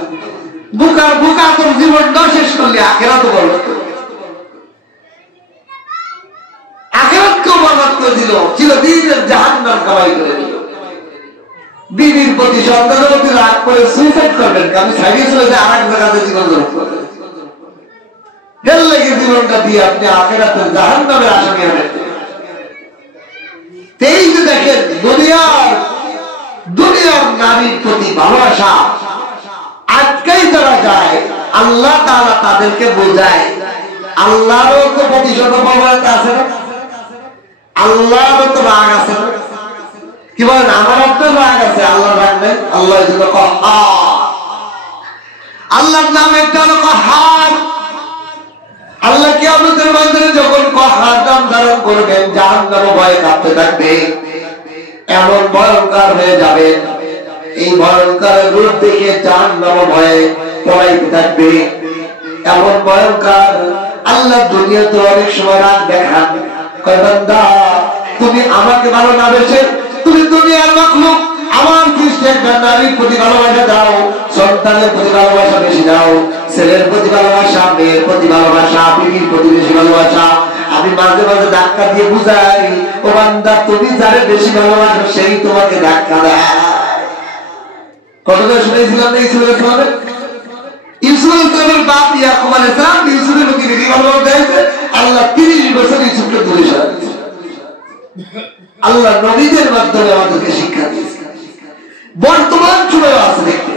বুকা বুকা তোর জীবনটা শেষ করলি, আখেরাতও বরবাদ করে, আখেরাতকেও বরবাদ করে দিল, চিরদিনের জাহান্নাম কামাই করে দিল। বিবির প্রতি সন্তানের প্রতি রাগ করে সুইসাইড করবেন, আমি ছাড়িয়ে চলে যে আর এক জায়গাতে জীবন যাপন করবেন। এর লাগে জীবনটা দিয়ে আপনি আখেরাতের জাহান্নামের আসামি হবেন। এই যে দেখেন দুনিয়ার নারীর প্রতি ভালোবাসা আজকেই যারা যায়, আল্লাহ তাআলা তাদেরকে বোঝায় আল্লাহরও তো প্রতিশোধ পাওয়ার আছে না, আল্লাহরও তো রাগ আছে না। কি বলেন? আমার তো রাগ আছে, আল্লাহর রাগ নেই। আল্লাহ হলো কাহ্হার, আল্লাহর নাম একটা হলো কাহ্হার। আল্লাহ কিয়ামতের ময়দানে যখন কাহ্হার নাম ধারণ করবেন, জাহান্নাম ভয়ে কাঁপতে থাকবে, এমন ভয়ঙ্কর হয়ে যাবে। এই ভয়ঙ্কর রূপ দেখে জাহান্নাম ভয়ে পড়াইতে থাকবে, এমন ভয়ঙ্কর। আল্লাহ দুনিয়াতে অনেক সময় রাগ দেখান, কয় বান্দা তুমি আমাকে ভালো না বেসে তুমি দুনিয়ার মাখলুক আমার খ্রিস্টান নারীর প্রতি ভালোবাসা দাও, সন্তানের প্রতি ভালোবাসা বেশি দাও, ছেলের প্রতি ভালোবাসা, মেয়ের প্রতি ভালোবাসা, বিবির প্রতি বেশি ভালোবাসা। আমি মাঝে মাঝে ধাক্কা দিয়ে বুঝাই, ও বান্দা তুমি যারে বেশি ভালোবাসো সেই তোমাকে ধাক্কা দেয়। কতটা শুনেছিলাম না ইউসুফ ইসলামের? ইউসুফ ইসলামের বাপ ইয়াকুব আলাইহিস সালাম ইউসুফের প্রতি বেশি ভালোবাসা দিয়েছে। আল্লাহ 30 বছর ইউসুফকে দূরে সরাই দিয়েছে। আল্লাহ নবীদের মাধ্যমে আমাদেরকে শিক্ষা দিয়েছে। বর্তমান সময় আছে দেখতে,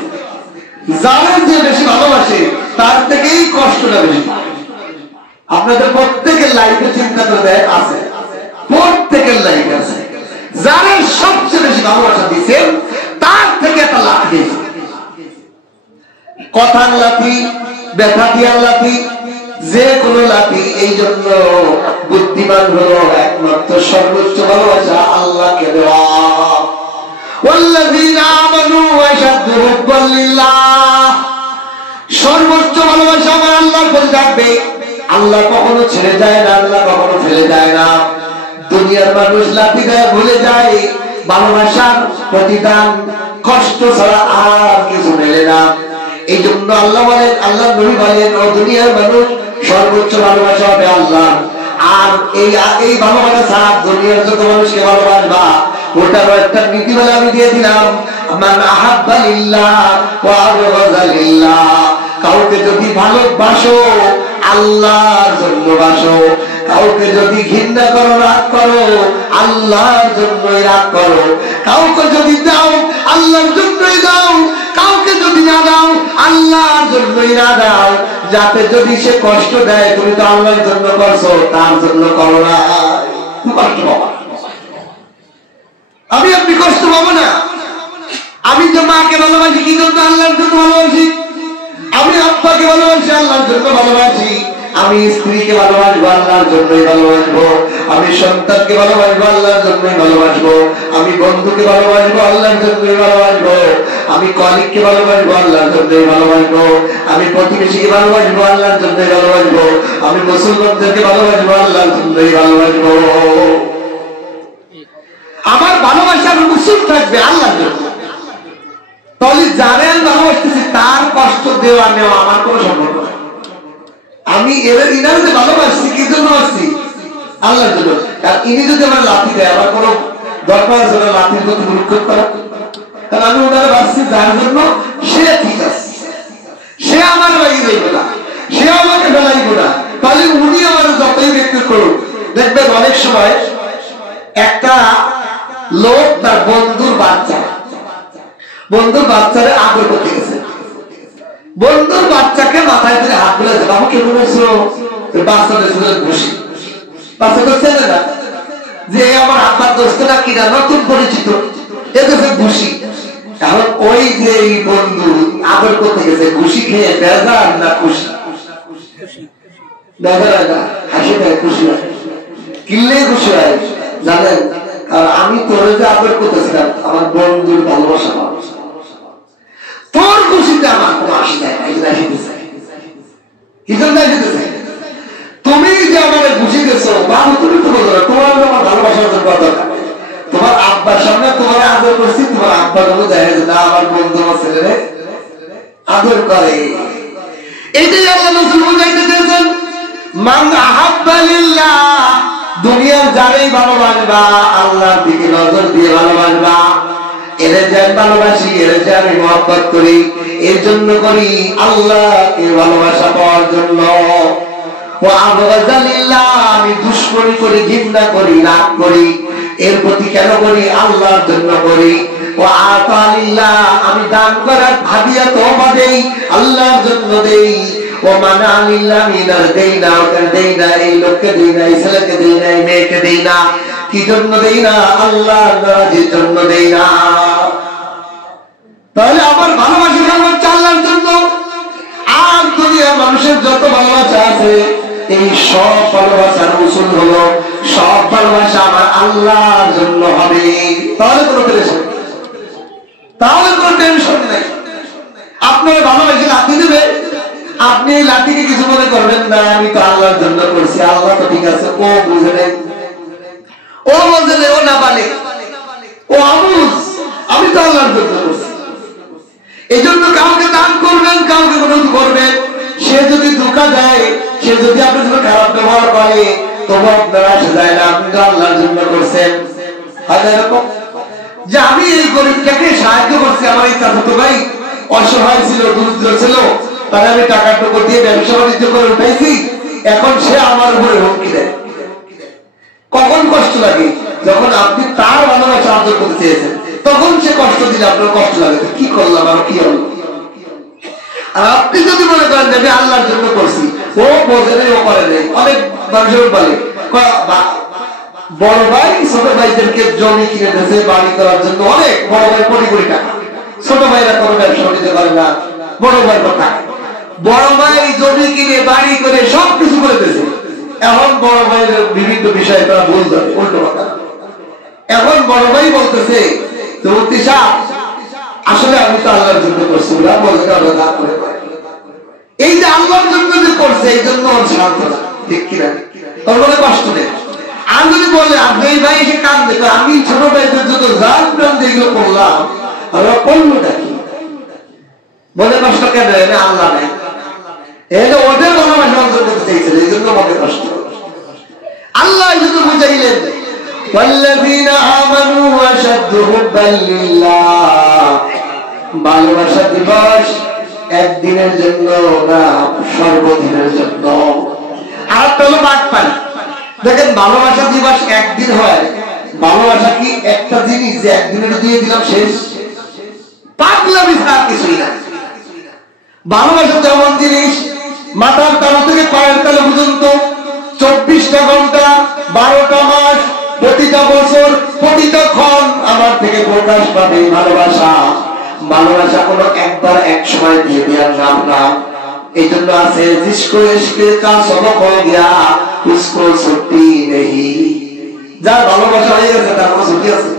যারা যে বেশি ভালোবাসে তার থেকেই কষ্টটা বেশি। আপনাদের প্রত্যেকের লাইফে চিন্তা করে আছে, প্রত্যেকের লাইফে আছে, যারা সবচেয়ে বেশি ভালোবাসা দিয়েছেন তার থেকে একটা লাভ দিয়েছে। কথার লাঠি, ব্যথা দিয়ার লাঠি, যে কোনো লাঠি। এই জন্য বুদ্ধিমান হলো একমাত্র সর্বোচ্চ ভালোবাসা আল্লাহকে দেওয়া। ওয়াল্লাযীনা আমানু আশাদ্দু হুব্বান লিল্লাহ, সর্বোচ্চ ভালোবাসা আমার আল্লাহর প্রতি থাকবে। আল্লাহ কখনো ছেড়ে যায় না, আল্লাহ কখনো ফেলে যায় না। দুনিয়ার মানুষ লাঠি দেয়, ভুলে যায় ভালোবাসার প্রতিদান কষ্ট ছাড়া আর কিছু মেলে না। এই জন্য আল্লাহ বলেন, আল্লাহ নবী বলেন, ও দুনিয়ার মানুষ সর্বোচ্চ ভালোবাসা হবে আল্লাহ। আর এই ভালোবাসা ছাড়া দুনিয়ার যত মানুষকে ভালোবাসবা ওটারও একটা নীতিমালা আমি দিয়ে দিলাম, মান আহাব্বা লিল্লাহ ওয়া আবগাযা লিল্লাহ। কাউকে যদি ভালোবাসো আল্লাহর জন্য বাসো, কাউকে যদি ঘৃণা করো, রাগ করো, আল্লাহর জন্যই রাগ করো। কাউকে যদি দাও আল্লাহর জন্যই দাও, কাউকে যদি না দাও আল্লাহর জন্যই না দাও। যাতে যদি সে কষ্ট দেয় তুমি তো আল্লাহর জন্য করছো, তার জন্য করো না। কষ্ট পাবা, আমি আপনি কষ্ট পাবো না। আমি যে মাকে ভালোবাসি কি জন্য? আল্লাহর জন্য ভালোবাসি। আমি আব্বাকে ভালোবাসি, আল্লাহর জন্য ভালোবাসি। আমি স্ত্রীকে ভালোবাসবো, আল্লাহর জন্যই ভালোবাসবো। আমি সন্তানকে ভালোবাসবো, আল্লাহর জন্যই ভালোবাসবো। আমি বন্ধুকে ভালোবাসবো, আল্লাহর জন্যই ভালোবাসবো। আমি কলিগকে ভালোবাসবো, আল্লাহর জন্যই ভালোবাসবো। আমি প্রতিবেশীকে ভালোবাসবো, আল্লাহর জন্যই ভালোবাসবো। আমি মুসলমানদেরকে ভালোবাসবো, আল্লাহর জন্যই ভালোবাসবো। আমার ভালোবাসার উচিত থাকবে আল্লাহর জন্য। তাহলে যারা ভালোবাসতেছি তার কষ্ট দেওয়া নেওয়া আমার কোনো সম্পর্ক নেই। আমি এদের ইনার যে ভালোবাসছি কি জন্য আসছি? আল্লাহর জন্য। কারণ ইনি যদি আমার লাঠি দেয়, আমার কোনো দরকার আছে না লাঠির প্রতি গুরুত্ব করা? কারণ আমি ওনারা বাঁচছি যার জন্য, সে ঠিক আছে, সে আমার লাগিয়ে দেবে না, সে আমাকে ফেলাইব না। তাহলে উনি আমার যতই ব্যক্তি করুক। দেখবেন অনেক সময় একটা লোক তার বন্ধুর বাচ্চারে আদর করতে গেছে, বন্ধুর বাচ্চাকে মাথায় ধরে হাত তুলে দেবে, আমাকে বলেছিল বাচ্চাদের খুশি। বাচ্চাটা চেনে না যে আমার আব্বার দোস্ত না কিনা, নতুন পরিচিত, এদেরকে খুশি। এখন ওই যে বন্ধু আদর করতে গেছে, খুশি খেয়ে বেজার না খুশি? বেজার হয় না, হাসি দেয়, খুশি হয়, কিনলে খুশি হয়। জানেন, কারণ আমি তোরে যে আদর করতেছিলাম আমার বন্ধুর ভালোবাসা। তুমি যে আমাকে বুঝে গেছো বাবু, তুমি তো বলো তোমার আমার ভালোবাসার জন্য দরকার। তোমার আব্বার সামনে তোমার আদর করছি, তোমার আব্বা গুলো দেখা যায় না আমার বন্ধু আমার ছেলেরে আদর করে। এটাই আল্লাহ রাসূল বুঝাইতে চেয়েছেন, মান আহাব্বা লিল্লাহ, দুনিয়ার যারাই ভালোবাসবা আল্লাহর দিকে নজর দিয়ে ভালোবাসবা। এরা যে ভালোবাসি, এরা যে আমি মহব্বত করি, এর জন্য করি আল্লাহকে ভালোবাসা পাওয়ার জন্য। ও আবগাযা লিল্লাহ, আমি দুশমনি করি, ঘৃণা করি, রাগ করি, এর প্রতি কেন করি? আল্লাহর জন্য করি। ও আতা লিল্লাহ, আমি দান করার ভাবিয়া তওবা দেই, আল্লাহর জন্য দেই। ও মানা লিল্লাহ, মিনার দেই না, ওকে দেই না, এই লোককে দেই না, এই ছেলেকে দেই না, এই মেয়েকে দেই না। কি জন্য দেই না? আল্লাহর নারাজির জন্য দেই না। তাহলে আমার ভালোবাসা আমার আল্লাহর জন্য। আর দুনিয়ার মানুষের যত ভালোবাসা আছে, এই সব ভালোবাসার উসুল হলো সব ভালোবাসা আমার আল্লাহর জন্য হবে। তাহলে কোনো টেনশন, তাহলে কোনো টেনশন নাই। আপনার ভালোবাসে লাঠি দেবে, আপনি লাঠিকে কিছু মনে করবেন না, আমি তো আল্লাহর জন্য করছি, আল্লাহ তো ঠিক আছে, ও বুঝে নেই, ও বুঝে নেই, ও না পালে, ও আবুজ, আমি তো আল্লাহর জন্য করছি। এই জন্য কাউকে দান করবেন, কাউকে কোনো করবেন, সে যদি ধোঁকা দেয়, সে যদি আপনার জন্য খারাপ ব্যবহার করে, তবু আপনার আসে যায় না, আপনি তো আল্লাহর জন্য করছেন। হয়তো এরকম যে আমি এই গরিবটাকে সাহায্য করছি, আমার এই চাচাতো ভাই অসহায় ছিল, দরিদ্র ছিল, তাহলে আমি টাকা টুকু দিয়ে ব্যবসা বাণিজ্য করে উঠাইছি, এখন সে আমার উপরে হুমকি দেয়। কখন কষ্ট লাগে? যখন আপনি তার ভালোবাসা আদর করতে চেয়েছেন, তখন সে কষ্ট দিলে আপনার কষ্ট লাগে, কি করলাম আর কি হলো। আর আপনি যদি মনে করেন আমি আল্লাহর জন্য করছি, ও বোঝে নেই, ও করে নেই। অনেক মানুষের বলে বড় ভাই ছোট ভাইদেরকে জমি কিনে দিয়েছে বাড়ি করার জন্য, অনেক বড় ভাই কোটি কোটি টাকা, ছোট ভাইরা কোনো ব্যবসা নিতে পারে না, বড় ভাই কথা। বড় ভাই জমি কিনে বাড়ি করে সবকিছু করে দিয়েছে, এখন বড় ভাইয়ের বিভিন্ন বিষয়ে তারা ভুল যাবে, উল্টো কথা। এখন বড় ভাই বলতেছে আসলে আমি তো আল্লাহর জন্য করছি, এই যে আল্লাহর জন্য যে করছে, এই জন্য ওর শান্ত না, ঠিক কিনা? ওর মনে কষ্ট নেই। আর যদি বলে আপনি এই ভাই এসে কান দেখো, আমি ছোট ভাইদের জন্য যান প্রাণ যেগুলো করলাম, আমরা করলোটা কি? মনে কষ্ট কেন? আল্লাহ নেই, ওদের ভালোবাসা অর্জন করতে চাইছিল, এই জন্য মনে কষ্ট। আল্লাহ এই জন্য বুঝাইলেন, والذين آمنوا أشد حبا لله, ভালোবাসা দিবস একদিনের জন্য না, সর্বদিনের জন্য। আর হলো বাটপাড়ি। দেখেন ভালোবাসা দিবস একদিন হয়, ভালোবাসা কি একটা জিনিস যে একদিনের দিয়ে দিলাম শেষ? পাগলামি ছাড়া কিছুই না। ভালোবাসা যেমন জিনিস, মাথার তালা থেকে পায়ের তালা পর্যন্ত 24টা ঘন্টা, 12টা মাস, প্রতিটা বছর, প্রতিটা ক্ষণ আমার থেকে প্রকাশ পাবে ভালোবাসা। ভালোবাসা কোনো একবার এক সময় দিয়ে দেওয়ার নাম না। এই জন্য আছে জিসকো ইশকে কা সবক হয়ে গিয়া উসকো ছুটি নেহি। যার ভালোবাসা হয়ে গেছে তার কোনো ছুটি আছে?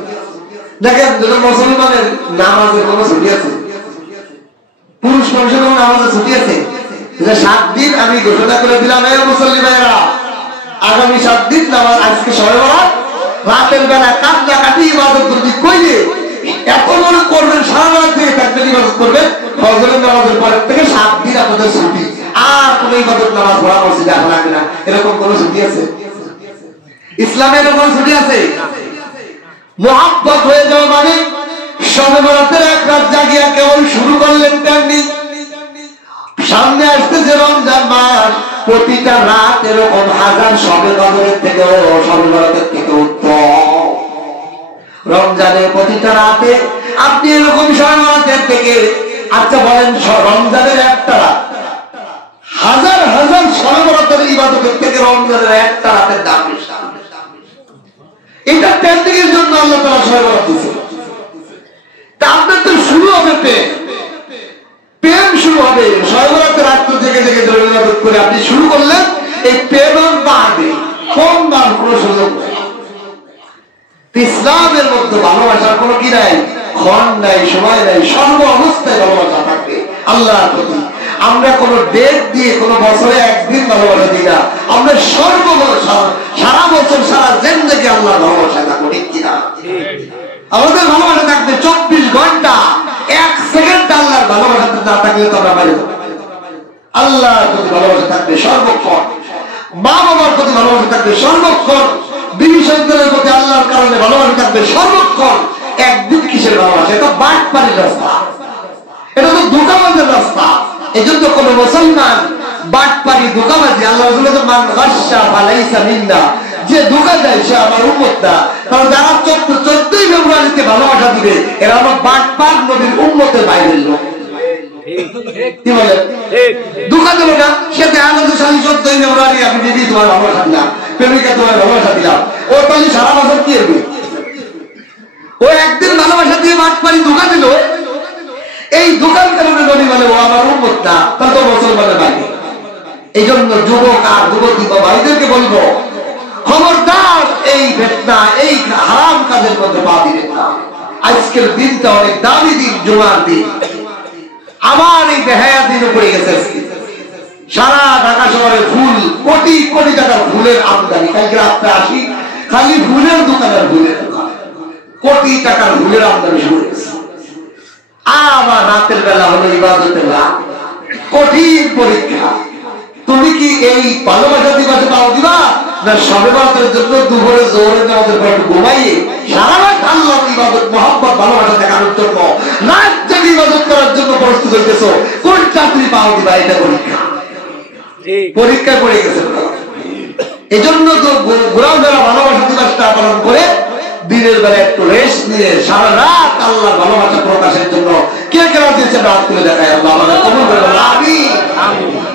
দেখেন যদি মুসলমানের নামাজের কোনো ছুটি আছে? পুরুষ মানুষের কোনো নামাজের ছুটি আছে? 7 দিন আমি ঘোষণা করে দিলাম, এই মুসল্লি ভাইরা আগামী 7 দিন নামাজ, আজকে শবে বরাত, রাতের বেলা কান্না কাটি ইবাদত করবি, কইলে এত মনে করবেন সারা রাত থেকে তাকবীর ইবাদত করবেন, ফজরের নামাজের পরের থেকে 7 দিন আপনাদের ছুটি, আর কোনো ইবাদত নামাজ পড়া মসজিদে আসা লাগবে না। এরকম কোনো ছুটি আছে? ইসলামের এরকম ছুটি আছে? মুহাব্বত হয়ে যাওয়া মানে শবে বরাতের এক রাত জাগিয়া কেবল শুরু করলেন তেমনি সামনে আসতেছে রমজান মাস, প্রতিটা রাত এরকম হাজার শবে কদরের থেকেও, শবে বরাতের থেকে উত্তম। রমজানের প্রতিটা রাতে আপনি এরকম শবে বরাতের থেকে, আচ্ছা বলেন রমজানের একটা রাত হাজার হাজার শবে বরাতের ইবাদতের থেকে রমজানের একটা রাতের দাম বেশি। এটা টেকনিকের জন্য আল্লাহ তাআলা শবে বরাত দিয়েছে। তা আপনার তো শুরু হবে প্রেম শুরু হবে শবে বরাতের রাত থেকে থেকে ইবাদত করে আপনি শুরু করলেন, এই প্রেম বাড়বে, কম দাম কোনো সুযোগ নেই। ইসলামের মধ্যে ভালোবাসার কোনো কি নাই, ক্ষণ নাই, সময় নাই, সর্ব অবস্থায় ভালোবাসা থাকবে আল্লাহর প্রতি। আমরা কোন ডেট দিয়ে কোন বছরে একদিন ভালোবাসা দিই না, আমরা সারা বছর সারা জিন্দেগি আল্লাহর ভালোবাসা থাকবো, ঠিক কিনা? আমাদের ভালোবাসা থাকবে 24 ঘন্টা, 1 সেকেন্ড আল্লাহর ভালোবাসা না থাকলে তো আমরা পারি না। আল্লাহর প্রতি ভালোবাসা থাকবে সর্বক্ষণ, মা বাবার প্রতি ভালোবাসা থাকবে সর্বক্ষণ, বিবি সন্তানের প্রতি আল্লাহর কারণে ভালোবাসা থাকবে সর্বক্ষণ। একদিন কিসের ভালোবাসা? এটা বাটপাড়ির রাস্তা, এটা তো ধোঁকাবাজের রাস্তা। এই জন্য কোন মুসলমান বাটপাড়ি ধোঁকাবাজি, আল্লাহ রাসূল মান গাশশা ফালাইসা মিন্না, যে ধোঁকা দেয় সে আমার উম্মত না। কারণ যারা 14ই ফেব্রুয়ারিতে ভালোবাসা দিবে এরা আমার বাটপার নবীর উম্মতের বাইরের লোক। কি বলে? ধোঁকা দেবো না, সে দেখা গেছে 14ই ফেব্রুয়ারি আমি দিদি তোমার ভালোবাসা দিলাম, প্রেমিকা তোমার ভালোবাসা দিলাম, ও তাহলে সারা বছর কি হবে? ও একদিন ভালোবাসা দিয়ে বাটপাড়ি ধোঁকা দিল, এই দোকান কারণে নবী বলে ও আমার উম্মত না, তার তো মুসলমানের বাইরে। এই জন্য যুবক আর যুবতী ভাইদেরকে বলবো, খবরদার এই ফিতনা, এই হারাম কাজের মধ্যে পা দিবেন না। আজকের দিনটা অনেক দামি দিন, জুমার দিন। আমার এই বেহায়া দিন পড়ে গেছে। সারা ঢাকা শহরে ফুল, কোটি কোটি টাকার ফুলের আমদানি। কালকে রাত্রে আসি, খালি ফুলের দোকানের ফুলের দোকান, কোটি টাকার ফুলের আমদানি শুরু হয়েছে। আবার রাতের বেলা হলো ইবাদতের রাত, কঠিন পরীক্ষা। তুমি কি এই ভালোবাসা দিবাতে পাও দিবা, না সবে বরাতের জন্য দুপুরে জোরে নামাজের পর একটু ঘুমাইয়ে সারা রাত আল্লাহর ইবাদত মহব্বত ভালোবাসা দেখানোর জন্য রাত জেগে ইবাদত করার জন্য প্রস্তুত হইতেছো? কোনটা তুমি পাও দিবা? এটা পরীক্ষা, পরীক্ষায় পড়ে গেছে। এই জন্য তো ঘোরাও যারা ভালোবাসা দিবসটা পালন করে দিনের বেলা একটু রেস্ট নিয়ে সারা রাত আল্লাহর ভালোবাসা প্রকাশের জন্য কে কে দিয়েছে রাত তুলে দেখায়। আল্লাহ আমাদের কবুল করবেন, আমিন।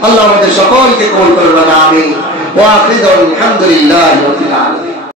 আল্লাহ আমাদের সকলকে কবুল করবেন, আমিন। ওয়া আখিরু আলহামদুলিল্লাহি রাব্বিল আলামিন।